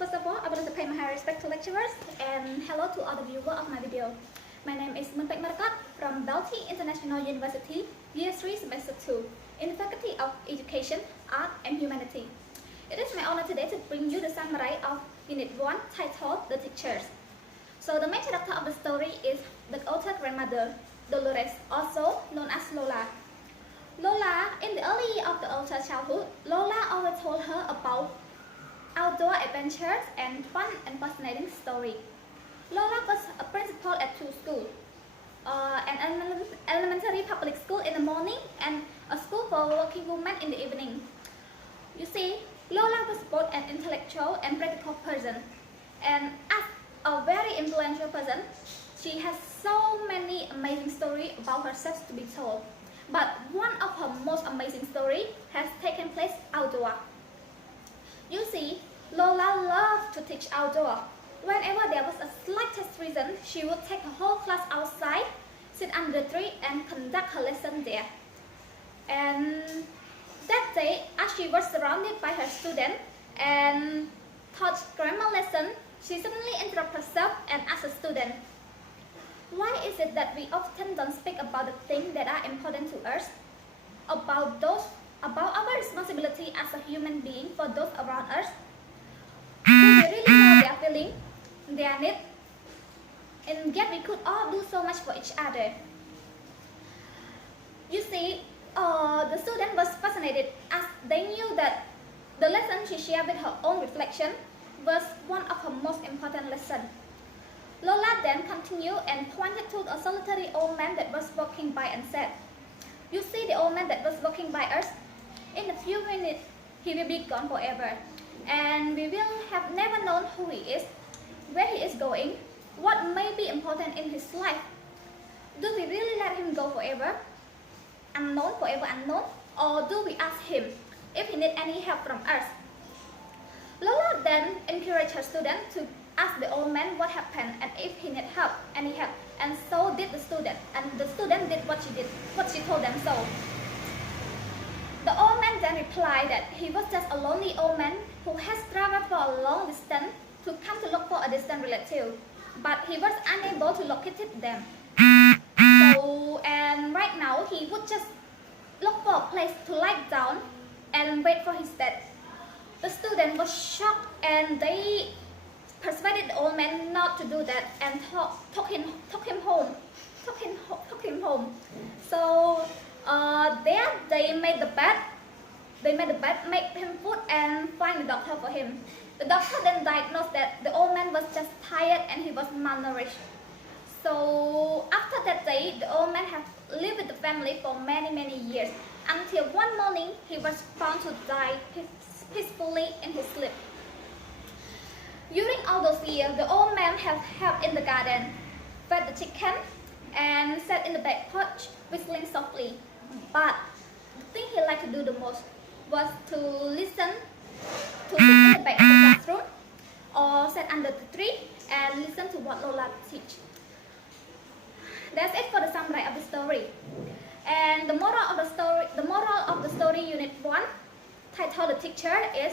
First of all, I would like to pay my high respect to lecturers and hello to all the viewers of my video. My name is Moeun from Belty International University, Year 3, Semester 2, in the Faculty of Education, Art and Humanity. It is my honor today to bring you the summary of Unit 1 titled The Teachers. So the main character of the story is the author's grandmother, Dolores, also known as Lola. Lola, in the early years of the author's childhood, Lola always told her about outdoor adventures and fun and fascinating stories. Lola was a principal at two schools, an elementary public school in the morning and a school for working women in the evening. You see, Lola was both an intellectual and practical person, and as a very influential person, she has so many amazing stories about herself to be told. But one of her most amazing stories has taken place outdoor. You see, Lola loved to teach outdoor. Whenever there was a slightest reason, she would take her whole class outside, sit under the tree and conduct her lesson there. And that day, as she was surrounded by her students and taught grammar lesson, she suddenly interrupted herself and asked a student, "Why is it that we often don't speak about the things that are important to us? About our responsibility as a human being for those around us? Do we really know their feelings, their needs? And yet we could all do so much for each other." You see, the student was fascinated as they knew that the lesson she shared with her own reflection was one of her most important lessons. Lola then continued and pointed to a solitary old man that was walking by and said, "You see the old man that was walking by us? In a few minutes, he will be gone forever, and we will have never known who he is, where he is going, what may be important in his life. Do we really let him go forever unknown, or do we ask him if he needs any help from us?" Lola then encouraged her student to ask the old man what happened and if he needed any help, and so did the student, and the student did what she told them so. The old man then replied that he was just a lonely old man who has traveled for a long distance to come to look for a distant relative, but he was unable to locate them. And right now he would just look for a place to lie down and wait for his death. The student was shocked, and they persuaded the old man not to do that and took him home. So there they made the bed. Made him food and find the doctor for him. The doctor then diagnosed that the old man was just tired and he was malnourished. So after that day, the old man had lived with the family for many years, until one morning he was found to die peacefully in his sleep. During all those years, the old man had helped in the garden, fed the chicken, and sat in the back porch whistling softly. But the thing he liked to do the most was to sit in the back of the classroom or sit under the tree and listen to what Lola teach. That's it for the summary of the story. And the moral of the story Unit 1, titled The Teacher, is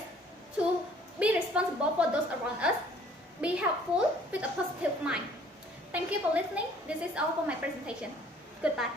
to be responsible for those around us, be helpful with a positive mind. Thank you for listening. This is all for my presentation. Goodbye.